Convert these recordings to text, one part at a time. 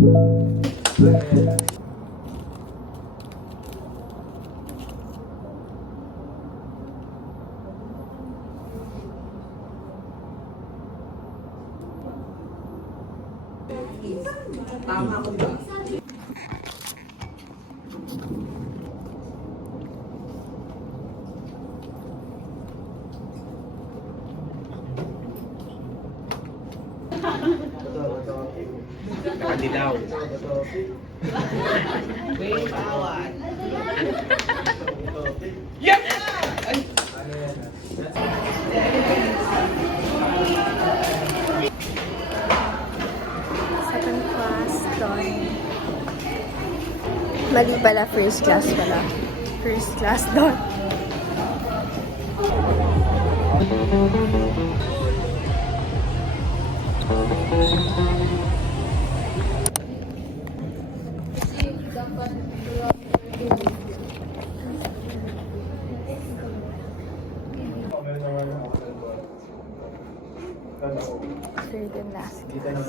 Tama ako ba? Nakadilaw. Wait, bawal. Yes! Second class done. Mali pala, first class pala. First class done. Third and last class.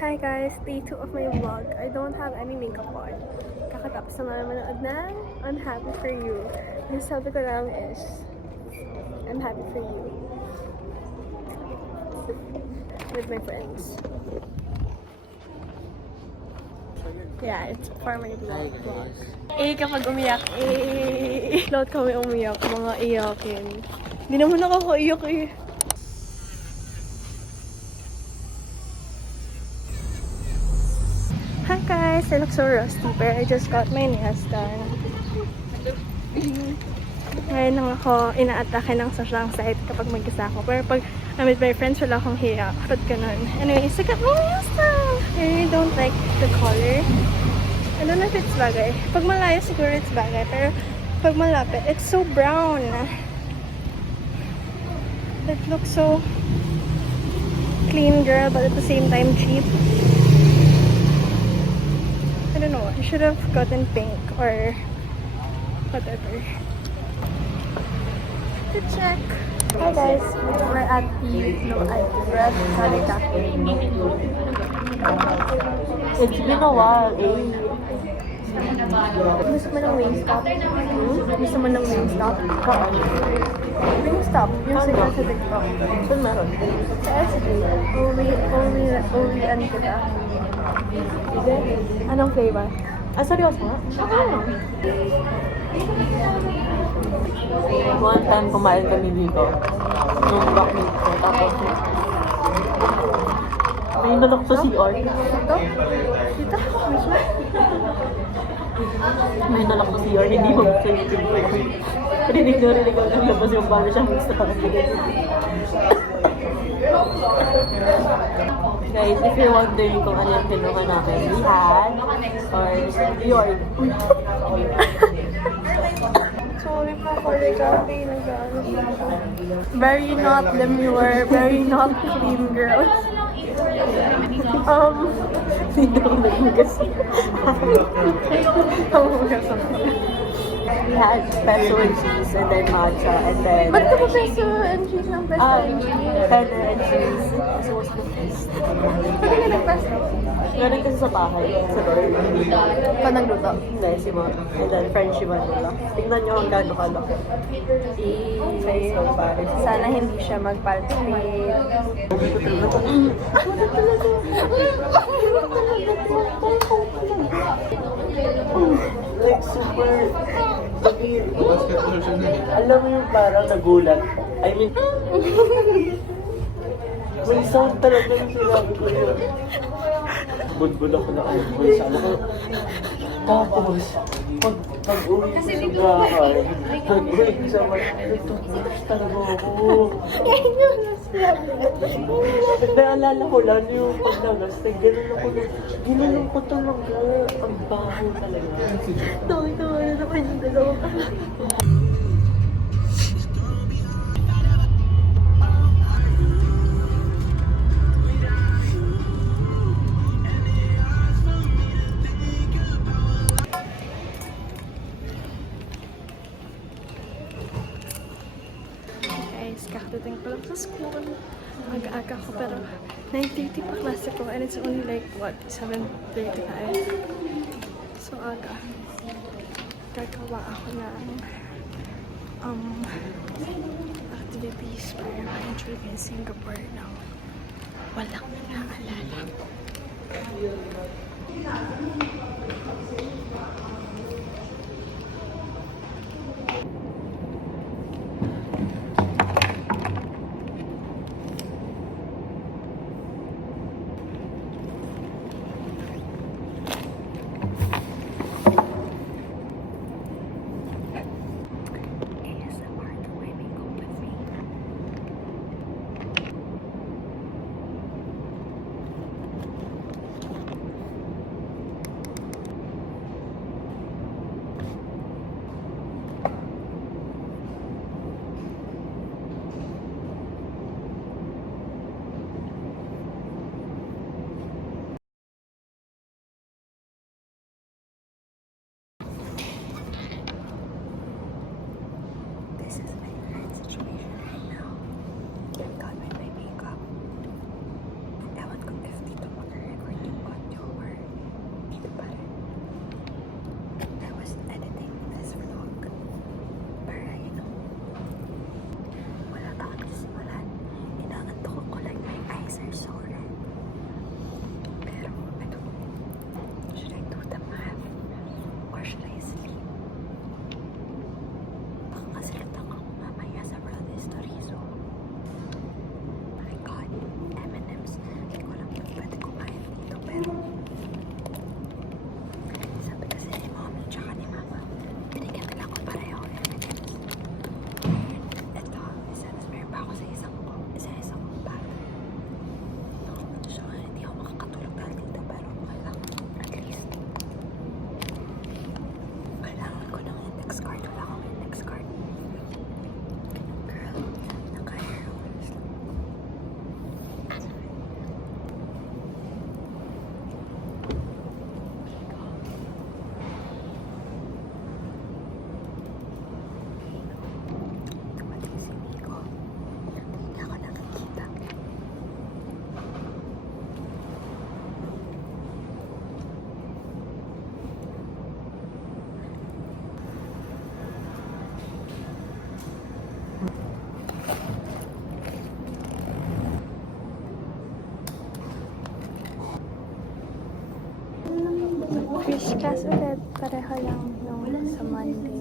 Hi guys! Day 2 of my vlog. I don't have any makeup on. Kakatapos na manood ng I'm Happy For You. Yung sabi ko lang is, I'm happy for you. With my friends. Yeah, it's for my vlog. Kapag umiyak, Lahat kami umiyak, mga iyakin. Hindi naman nakakaiyak Hi guys! I look so rusty pero I just got my nails done. Ngayon lang ako ina-atake ng social anxiety kapag mag-isa ako. Pero pag I'm with my friends, wala akong hiya. Ba't ganun? Anyways, I got my nails done! I really don't like the color. I don't know if it's bagay. Pag malayo siguro it's bagay. Pero pag malapit, it's so brown. It looks so clean girl but at the same time cheap. I don't know, I should have gotten pink or whatever. To check. Hi guys, we're at Charlie Cafe. It's been a while, Gusto mo ng Wingstop? Gusto mo ng Wingstop? Wingstop, yung sigaw sa TikTok. Saan meron? Sa SG, uwian kita. Anong flavor? Ah, seryoso nga? One time kumain kami dito. Yung backmeat ko. Tapos, may nalok sa CR. Dito? Dito? Mismo? May nalok sa CR. Hindi mo sa YouTube ko. Rinig ko naglabas yung paano siya mag-start. Guys, if you're wondering kung ano yung kinuha namin, we had, or your, Sorry po, choreography. Very not demure, very not clean girl. hindi ko nag-ugas. We had peso and cheese, and then matcha, and then... Ba't ka pa peso and cheese ng peso and cheese? Peso and cheese. Kasi was the best. Pwede ka nag-peso? Meron kasi sa bahay, sa door. Pa nagluto? Hindi, si Mom. And then, French si Manila. Tingnan nyo ang gano'n kalaki. So, pare. Sana hindi siya mag-palpitate. Like, super... Alam mo yung parang nagulat. I mean, may sound talaga yung sinabi ko yun. Bulbul ako na ay boy sa ano. Tapos, pag-uwi ko sa bahay, pag-uwi ko sa bahay, nagtutulog talaga ako. Naalala ko lang yung paglagas, ginanon ko talaga. Ang baho talaga. Tawa na naman yung dalawa. Guys, kakadating ko lang sa school. Aga-aga ko pero 9:30 pa klase ko and it's only like what, 7:35. So aga. Gagawa ako ng activities para ma-enjoy in Singapore na walang naalala. ASMR the way we go with me. This is my current situation right now. I've got my makeup. Ewan ko if dito mag-record yung audio or dito pa rin. I was editing this vlog para, you know, wala pa ako nasimulan. Inaantok ko like my eyes are so red. Pero, I don't know. Should I do the math? Or should I sleep? Nakakasalita ako mamaya sa world history, so my god, M&M's. Hindi ko alam kung pwede kumain dito, pero sabi kasi ni mommy tsaka ni mama, binigyan nila ako pareho M&M's. Ito, meron pa ako sa isang bag. So, hindi ako makakatulog dahil dito, pero okay lang. At least, kailangan ko ng index card. Wala akong index card. Girl, naka-airways lang. Dumating si Nico. Hindi niya ako nakikita. Fish class ulit. Pareho lang nung sa Monday.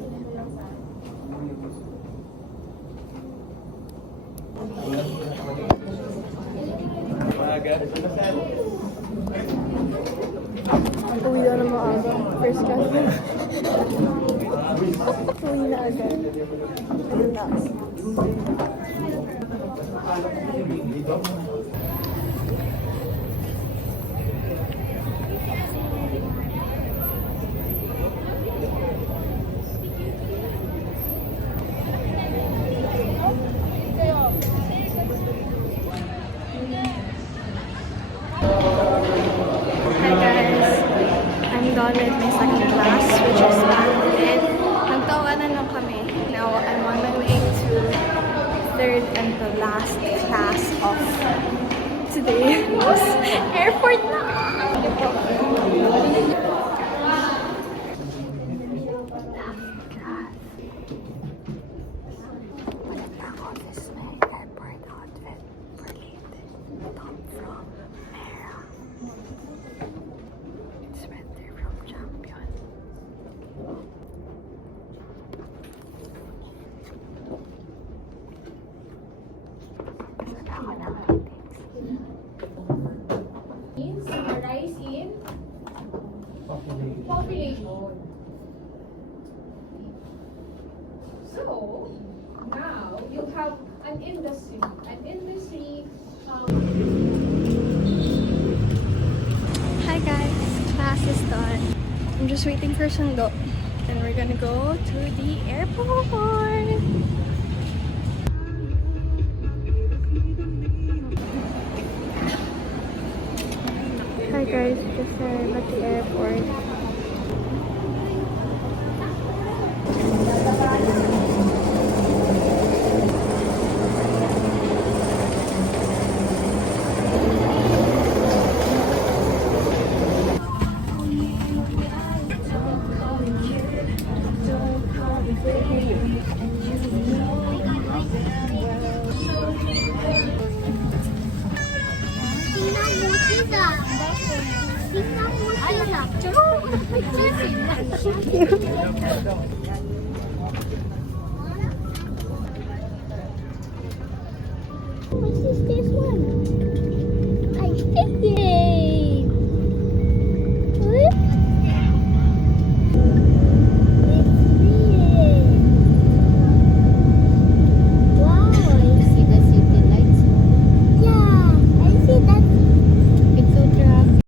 Uwi na naman aga. First class. Uwi na agad. Relax. Hi guys! I'm done with my second class, which is Mandarin. Nagtawanan lang kami. Now, I'm on my way to third and the last class of today. Airport na! So now you have an industry. An industry. Hi guys, class is done. I'm just waiting for Sundo. And we're gonna go to the airport. Hi guys, just arrived at the airport. What is this one?